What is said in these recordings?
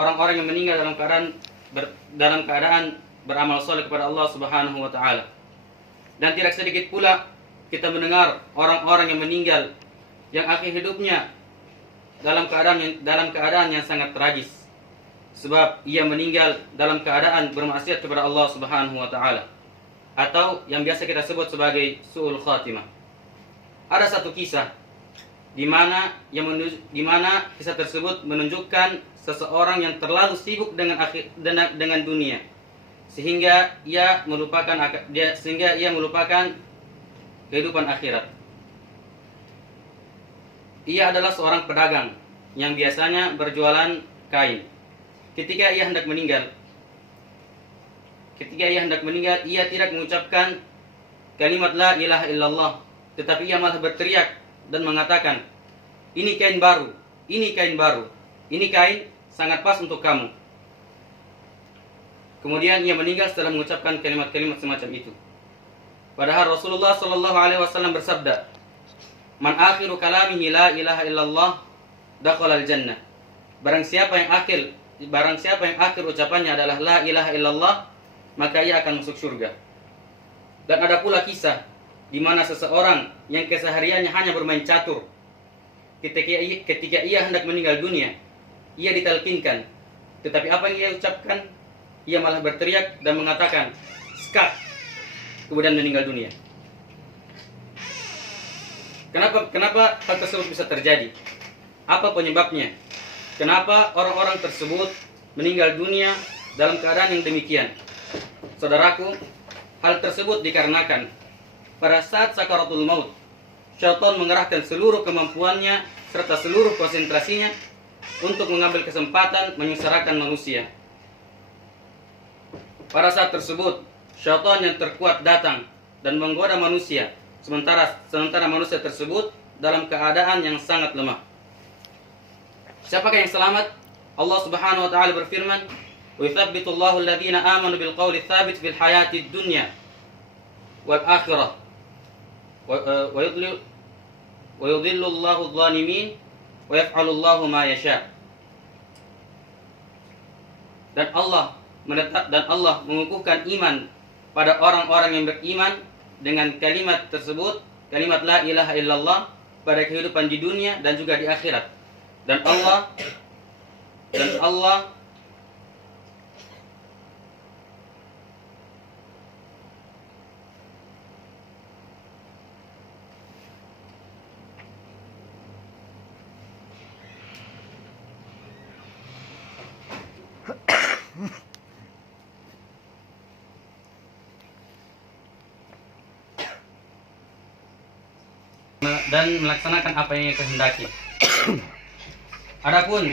orang-orang yang meninggal dalam keadaan beramal soleh kepada Allah Subhanahu wa taala. Dan tidak sedikit pula kita mendengar orang-orang yang meninggal yang akhir hidupnya dalam keadaan yang sangat tragis, sebab ia meninggal dalam keadaan bermaksiat kepada Allah Subhanahu wa taala, atau yang biasa kita sebut sebagai su'ul khatimah. Ada satu kisah di mana kisah tersebut menunjukkan seseorang yang terlalu sibuk dengan dunia sehingga ia melupakan kehidupan akhirat. Ia adalah seorang pedagang yang biasanya berjualan kain. Ketika ia hendak meninggal, ia tidak mengucapkan kalimat la ilaha illallah, tetapi ia malah berteriak dan mengatakan, ini kain baru, ini kain sangat pas untuk kamu. Kemudian ia meninggal setelah mengucapkan kalimat-kalimat semacam itu. Padahal Rasulullah sallallahu alaihi wasallam bersabda, "Man akhiru kalamihi la ilaha illallah dakhala al-jannah." Barang siapa yang akhir ucapannya adalah la ilaha illallah, maka ia akan masuk surga. Dan ada pula kisah di mana seseorang yang kesehariannya hanya bermain catur, ketika ia hendak meninggal dunia, ia ditalkinkan, tetapi apa yang ia ucapkan? Ia malah berteriak dan mengatakan skat, kemudian meninggal dunia. Kenapa hal tersebut bisa terjadi? Apa penyebabnya? Kenapa orang-orang tersebut meninggal dunia dalam keadaan yang demikian? Saudaraku, hal tersebut dikarenakan pada saat sakaratul maut, syaitan mengerahkan seluruh kemampuannya serta seluruh konsentrasinya untuk mengambil kesempatan menyengsarakan manusia. Pada saat tersebut, syaitan yang terkuat datang dan menggoda manusia, sementara manusia tersebut dalam keadaan yang sangat lemah. Siapakah yang selamat? Allah Subhanahu wa taala berfirman, "Wa yuthabbitu Allahu alladhina amanu bil qawli tsabit fil hayatid dunya wal akhirah. Wa yudhillu Allahu adh-dhalimin wa yaf'alu Allahu ma yasha." Dan Allah mengukuhkan iman pada orang-orang yang beriman dengan kalimat tersebut, kalimat la ilaha illallah, pada kehidupan di dunia dan juga di akhirat. Dan Allah dan melaksanakan apa yang ia kehendaki. Adapun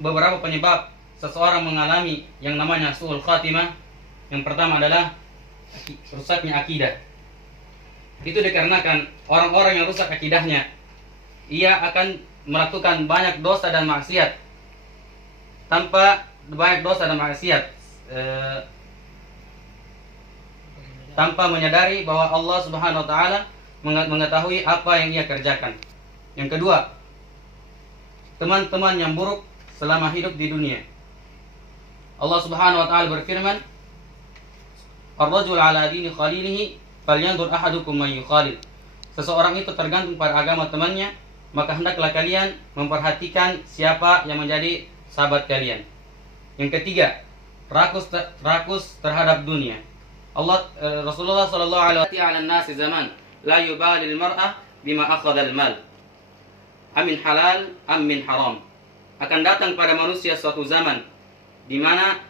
beberapa penyebab seseorang mengalami yang namanya su'ul khatimah. Yang pertama adalah rusaknya akidah. Itu dikarenakan orang-orang yang rusak akidahnya, ia akan melakukan banyak dosa dan maksiat tanpa menyadari bahwa Allah Subhanahu wa taala mengetahui apa yang ia kerjakan. Yang kedua, teman-teman yang buruk selama hidup di dunia. Allah Subhanahu wa taala berfirman, "Ar-rajul 'ala dini khalilihi falyanzur ahadukum man yukhalil." Seseorang itu tergantung pada agama temannya, maka hendaklah kalian memperhatikan siapa yang menjadi sahabat kalian. Yang ketiga, rakus terhadap dunia. Rasulullah sallallahu alaihi wasallam nasi zaman la yubali al-mar'ah bima akhadha al-mal amin halal am min haram. Akan datang pada manusia suatu zaman di mana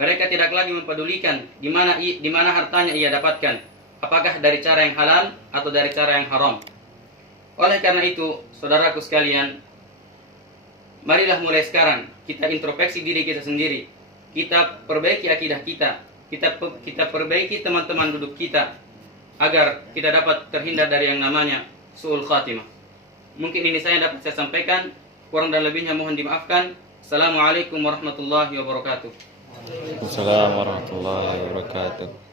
mereka tidak lagi mempedulikan di mana hartanya ia dapatkan, apakah dari cara yang halal atau dari cara yang haram. Oleh karena itu, saudaraku sekalian, marilah mulai sekarang kita introspeksi diri kita sendiri, kita perbaiki akidah kita perbaiki teman-teman duduk kita, agar kita dapat terhindar dari yang namanya su'ul khatimah. Mungkin ini saya dapat saya sampaikan, kurang dan lebihnya mohon dimaafkan. Assalamualaikum warahmatullahi wabarakatuh. Waalaikumsalam warahmatullahi wabarakatuh.